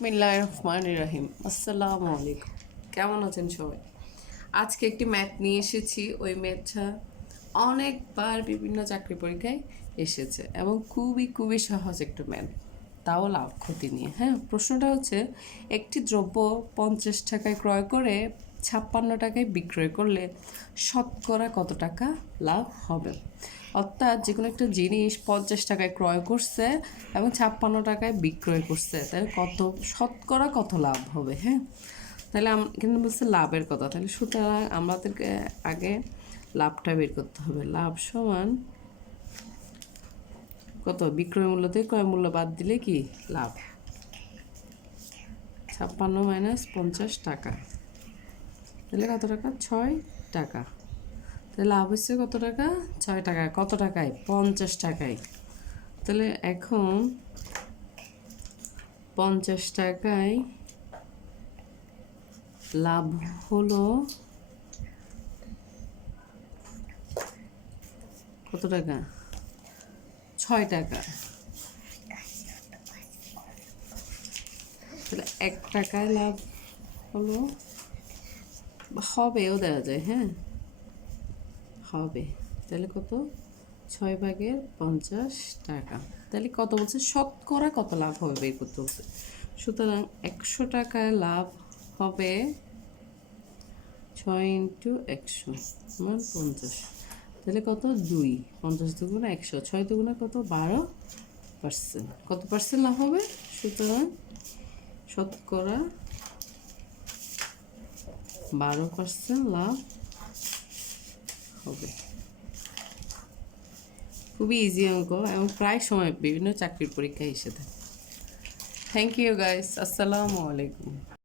বিসমিল্লাহ রহমান রাহিম আসসালামু আলাইকুম কেমন আছেন সবাই? আজকে একটি ম্যাথ নিয়ে এসেছি। ওই ম্যাথটা অনেকবার বিভিন্ন চাকরি পরীক্ষায় এসেছে এবং খুবই খুবই সহজ একটা ম্যাথ। তাও লাভ ক্ষতি নিয়ে হ্যাঁ? প্রশ্নটা হচ্ছে, একটি দ্রব্য পঞ্চাশ টাকায় ক্রয় করে ছাপ্পান্ন টাকায় বিক্রয় করলে শতকরা কত টাকা লাভ হবে? অর্থাৎ যে কোনো একটা জিনিস পঞ্চাশ টাকায় ক্রয় করছে এবং ছাপ্পান্ন টাকায় বিক্রয় করছে, তাহলে কত শতকরা কত লাভ হবে হ্যাঁ? তাহলে কিন্তু বলছে লাভের কথা, তাহলে সুতরাং আমাদেরকে আগে লাভটা বের করতে হবে। লাভ সমান কত? বিক্রয় মূল্য থেকে ক্রয় মূল্য বাদ দিলে কি? লাভ। ছাপ্পান্ন মাইনাস পঞ্চাশ টাকা। তাহলে কত টাকা? ছয় টাকা। তাহলে লাভ হচ্ছে কত টাকা? ছয় টাকা। কত টাকায়? পঞ্চাশ টাকায়। তাহলে এখন পঞ্চাশ টাকায় লাভ হলো কত টাকা? ছয় টাকা। তাহলে এক টাকায় লাভ হলো হবেও দেওয়া যায় হ্যাঁ? হবে। তাহলে কত? ছয় ভাগের পঞ্চাশ টাকা। তাহলে কত বলছে? শতকরা কত লাভ হবে বের করতে বলছে সুতরাং একশো টাকায় লাভ হবে ছয় ইন্টু একশো সমান পঞ্চাশ। তাহলে কত? দুই। পঞ্চাশ দুগুণা একশো। ছয় দুগুণা কত? বারো পার্সেন্ট কত পার্সেন্ট লাভ হবে? সুতরাং শতকরা বারো পার্সেন্ট লাভ হবে। খুবই ইজি অঙ্ক এবং প্রায় সময় বিভিন্ন চাকরির পরীক্ষা থাকে থ্যাংক ইউ গাইস আসসালামু আলাইকুম